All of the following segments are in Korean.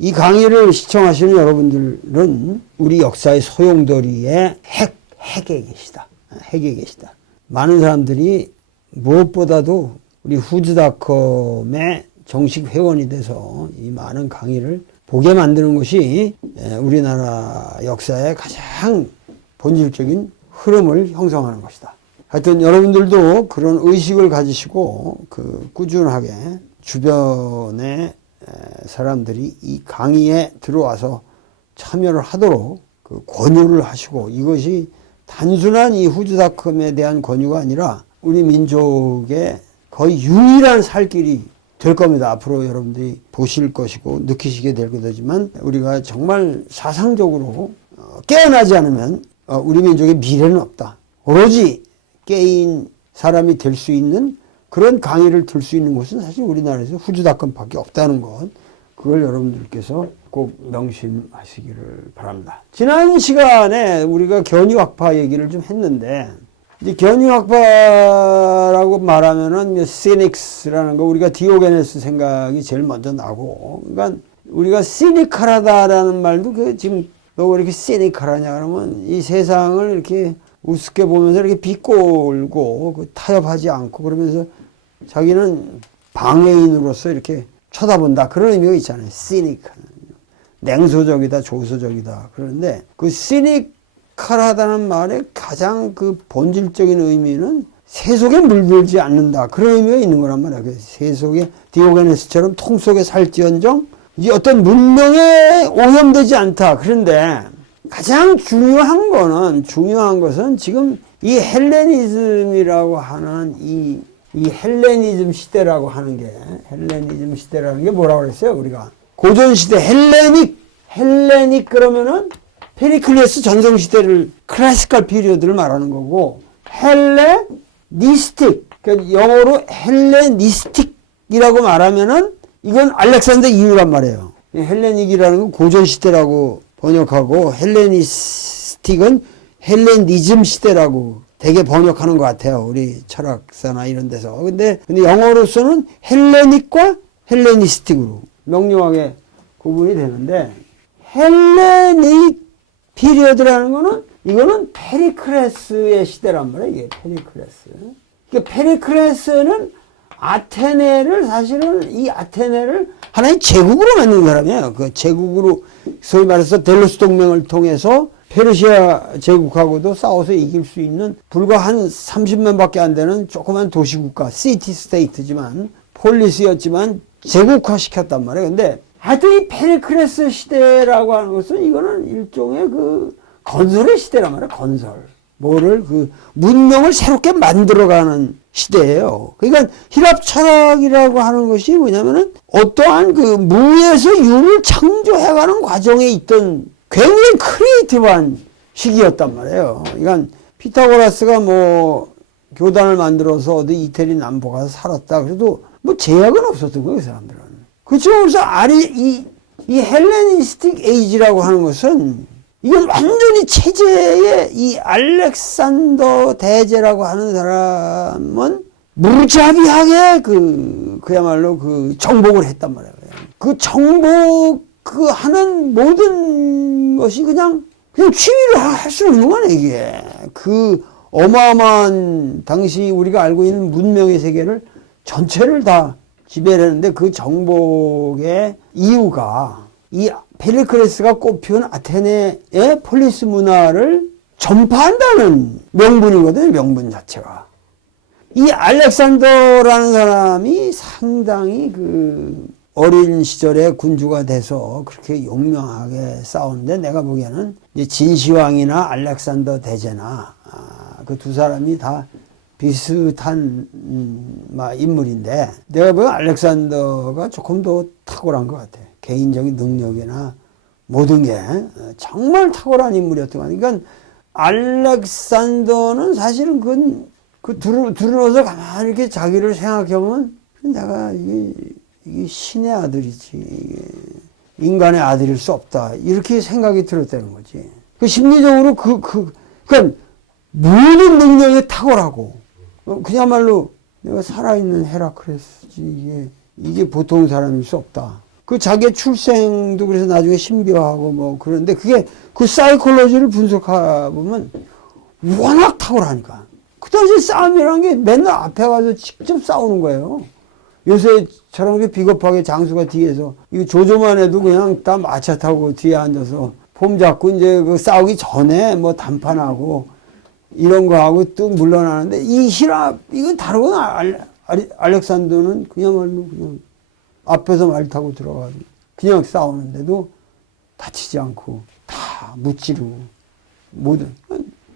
이 강의를 시청하시는 여러분들은 우리 역사의 소용돌이의 핵, 핵에 계시다. 핵에 계시다. 많은 사람들이 무엇보다도 우리 후즈닷컴의 정식 회원이 돼서 이 많은 강의를 보게 만드는 것이 에, 우리나라 역사의 가장 본질적인 흐름을 형성하는 것이다. 하여튼 여러분들도 그런 의식을 가지시고 그 꾸준하게 주변에 에, 사람들이 이 강의에 들어와서 참여를 하도록 그 권유를 하시고 이것이 단순한 이 후즈닷컴에 대한 권유가 아니라 우리 민족의 거의 유일한 살 길이 될 겁니다. 앞으로 여러분들이 보실 것이고 느끼시게 될 거지만 우리가 정말 사상적으로 어, 깨어나지 않으면 어, 우리 민족의 미래는 없다. 오로지 깨인 사람이 될 수 있는 그런 강의를 들 수 있는 곳은 사실 우리나라에서 후주닷컴밖에 없다는 것. 그걸 여러분들께서 꼭 명심하시기를 바랍니다. 지난 시간에 우리가 견유학파 얘기를 좀 했는데 이제 견유학파라고 말하면은 시닉스라는 거 우리가 디오게네스 생각이 제일 먼저 나고 그러니까 우리가 시니컬하다라는 말도 그 지금 너 왜 이렇게 시니컬하냐 그러면 이 세상을 이렇게 우습게 보면서 이렇게 비꼬고 그 타협하지 않고 그러면서 자기는 방해인으로서 이렇게 쳐다본다 그런 의미가 있잖아요. 시니컬 냉소적이다 조소적이다 그런데 그 시니컬하다는 말의 가장 그 본질적인 의미는 세속에 물들지 않는다 그런 의미가 있는 거란 말이야. 그 세속에 디오게네스처럼 통 속에 살지언정 이 어떤 문명에 오염되지 않다. 그런데 가장 중요한 거는 중요한 것은 지금 이 헬레니즘이라고 하는 이, 이 헬레니즘 시대라고 하는 게 헬레니즘 시대라는 게 뭐라고 그랬어요 우리가? 고전 시대 헬레닉! 헬레닉 그러면은 페리클레스 전성 시대를 클래시컬 피리어드를 말하는 거고 헬레니스틱! 그러니까 영어로 헬레니스틱이라고 말하면은 이건 알렉산더 이유란 말이에요. 이 헬레닉이라는 건 고전 시대라고 번역하고 헬레니스틱은 헬레니즘 시대라고 되게 번역하는 것 같아요. 우리 철학사나 이런 데서. 근데, 근데 영어로서는 헬레닉과 헬레니스틱으로 명료하게 구분이 되는데 헬레닉 피리어드라는 거는 이거는 페리크레스의 시대란 말이에요. 이게 페리크레스. 그러니까 페리크레스는 아테네를 사실은 이 아테네를 하나의 제국으로 만든 사람이에요. 그 제국으로 소위 말해서 델로스 동맹을 통해서 페르시아 제국하고도 싸워서 이길 수 있는 불과 한 30만밖에 안 되는 조그만 도시국가 시티 스테이트지만 폴리스였지만 제국화 시켰단 말이에요. 근데 하여튼 이 페리크레스 시대라고 하는 것은 이거는 일종의 그 건설의 시대란 말이에요. 건설. 뭐를 그 문명을 새롭게 만들어가는 시대예요. 그러니까 히랍 철학이라고 하는 것이 뭐냐면은 어떠한 그 무에서 유를 창조해가는 과정에 있던 굉장히 크리에이티브한 시기였단 말이에요. 그러니까 피타고라스가 뭐 교단을 만들어서 어디 이태리 남부 가서 살았다. 그래도 뭐 제약은 없었던 거예요, 그 사람들은. 그렇죠. 그래서 아리 이, 이 헬레니스틱 에이지라고 하는 것은 이건 완전히 체제의 이 알렉산더 대제라고 하는 사람은 무자비하게 그 그야말로 그 정복을 했단 말이에요. 그 정복 그 하는 모든 것이 그냥 그냥 취미를 할수 없는 거네 이게 그 어마어마한 당시 우리가 알고 있는 문명의 세계를 전체를 다 지배를 했는데 그 정복의 이유가 이 페리크레스가 꽃피운 아테네의 폴리스 문화를 전파한다는 명분이거든요, 명분 자체가. 이 알렉산더라는 사람이 상당히 그 어린 시절에 군주가 돼서 그렇게 용명하게 싸우는데 내가 보기에는 진시황이나 알렉산더 대제나 아, 그 두 사람이 다 비슷한 음, 마, 인물인데 내가 보기엔 알렉산더가 조금 더 탁월한 것 같아. 개인적인 능력이나 모든 게 어, 정말 탁월한 인물이었던 것 같아요. 그러니까 알렉산더는 사실은 그, 그 두루, 두루워서 가만히 이렇게 자기를 생각해보면 내가 이게, 이게 신의 아들이지. 인간의 아들일 수 없다. 이렇게 생각이 들었다는 거지. 그 심리적으로 그, 그, 그러니까 모든 능력에 탁월하고, 어, 그야말로 내가 살아있는 헤라크레스지. 이게, 이게 보통 사람일 수 없다. 그 자기의 출생도 그래서 나중에 신비화하고 뭐 그런데 그게 그 사이콜로지를 분석해 보면 워낙 탁월하니까. 그 당시 싸움이라는 게 맨날 앞에 가서 직접 싸우는 거예요. 요새처럼 비겁하게 장수가 뒤에서 이거 조조만 해도 그냥 다 마차 타고 뒤에 앉아서 폼 잡고 이제 그 싸우기 전에 뭐 단판하고 이런 거 하고 또 물러나는데 이 히랍 이건 다르구나 알, 알, 알렉산더는 그냥말로 그냥 앞에서 말 타고 들어가서 그냥 싸우는데도 다치지 않고 다 무찌르고 모든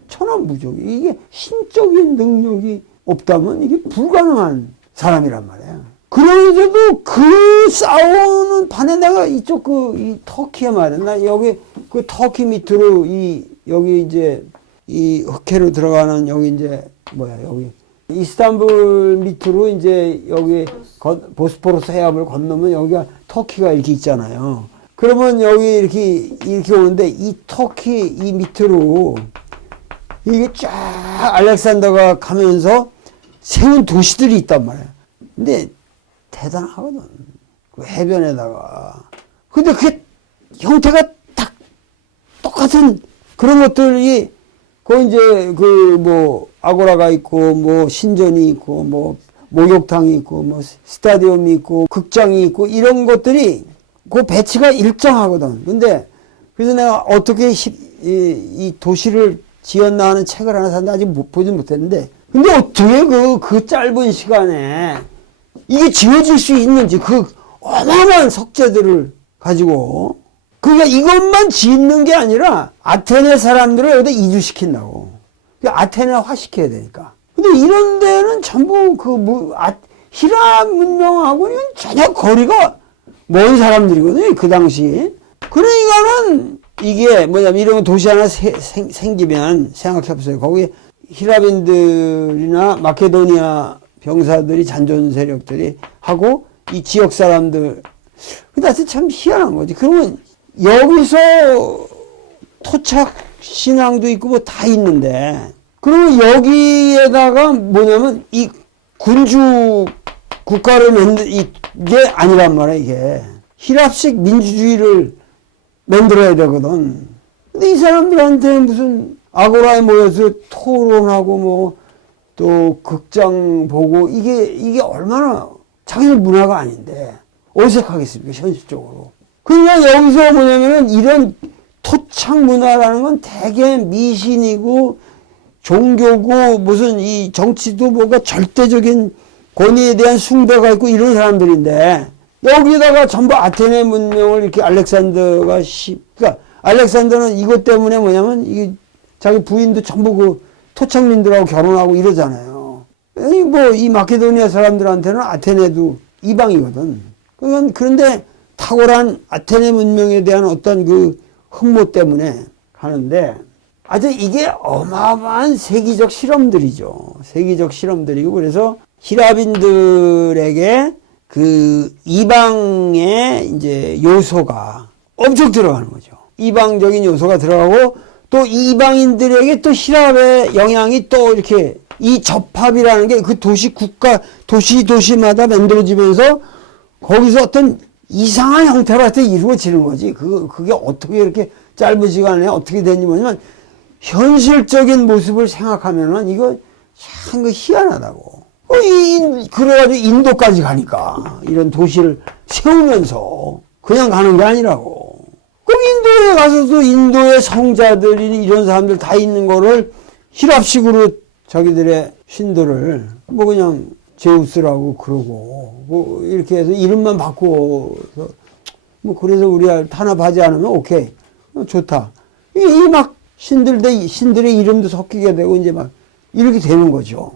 천하무적 이게 신적인 능력이 없다면 이게 불가능한 사람이란 말이야. 그러면서도 그 싸우는 판에 내가 이쪽 그 이 터키에 말이야. 나 여기 그 터키 밑으로 이 여기 이제 이 흑해로 들어가는 여기 이제 뭐야 여기 이스탄불 밑으로 이제 여기 건- 보스포러스 해협을 건너면 여기가 터키가 이렇게 있잖아요. 그러면 여기 이렇게 이렇게 오는데 이 터키 이 밑으로 이게 쫙 알렉산더가 가면서 세운 도시들이 있단 말이야. 근데 대단하거든. 그 해변에다가. 근데 그게 형태가 딱 똑같은 그런 것들이 그 이제 그 뭐 아고라가 있고 뭐 신전이 있고 뭐 목욕탕이 있고 뭐 스타디움이 있고 극장이 있고 이런 것들이 그 배치가 일정하거든. 근데 그래서 내가 어떻게 시- 이, 이 도시를 지었나 하는 책을 하나 샀는데 아직 못 보진 못했는데 근데 어떻게 그, 그 짧은 시간에 이게 지어질 수 있는지 그 어마어마한 석재들을 가지고 그러니까 이것만 짓는 게 아니라 아테네 사람들을 여기다 이주시킨다고. 아테네화 시켜야 되니까. 근데 이런 데는 전부 그 뭐, 아, 히라 문명하고는 전혀 거리가 먼 사람들이거든요. 그 당시. 그러니까는 이게 뭐냐면 이런 도시 하나 세- 생, 생기면 생각해 보세요. 거기 히라빈들이나 마케도니아 병사들이 잔존 세력들이 하고 이 지역 사람들 하여튼 참 희한한 거지. 그러면 여기서 토착 신앙도 있고 뭐 다 있는데 그러면 여기에다가 뭐냐면 이 군주 국가를 만들 이게 아니란 말이야 이게 히랍식 민주주의를 만들어야 되거든. 근데 이 사람들한테 무슨 아고라에 모여서 토론하고 뭐 또 극장 보고 이게 이게 얼마나 자기들 문화가 아닌데 어색하겠습니까 현실적으로. 그러니까 여기서 뭐냐면은 이런 토착 문화라는 건 대개 미신이고 종교고 무슨 이 정치도 뭔가 절대적인 권위에 대한 숭배가 있고 이런 사람들인데 여기다가 전부 아테네 문명을 이렇게 알렉산더가 시 그러니까 알렉산더는 이것 때문에 뭐냐면 이게 자기 부인도 전부 그 토착민들하고 결혼하고 이러잖아요. 뭐 이 마케도니아 사람들한테는 아테네도 이방이거든. 그건 그런데 탁월한 아테네 문명에 대한 어떤 그 흠모 때문에 하는데 아주 이게 어마어마한 세계적 실험들이죠. 세계적 실험들이고 그래서 히라빈들에게 그 이방의 이제 요소가 엄청 들어가는 거죠. 이방적인 요소가 들어가고 또 이방인들에게 또 히랍의 영향이 또 이렇게 이 접합이라는 게 그 도시 국가 도시 도시마다 만들어지면서 거기서 어떤 이상한 형태로 하여튼 이루어지는 거지. 그, 그게 어떻게 이렇게 짧은 시간에 어떻게 됐니 뭐냐면 현실적인 모습을 생각하면은 이거 참 그 희한하다고. 어, 이, 그래가지고 인도까지 가니까 이런 도시를 세우면서 그냥 가는 게 아니라고. 인도에 가서도 인도의 성자들이 이런 사람들 다 있는 거를 히랍식으로 자기들의 신들을 뭐 그냥 제우스라고 그러고 뭐 이렇게 해서 이름만 바꾸어서 뭐 그래서 우리가 탄압하지 않으면 오케이 어, 좋다 이 막 신들 대 신들의 이름도 섞이게 되고 이제 막 이렇게 되는 거죠.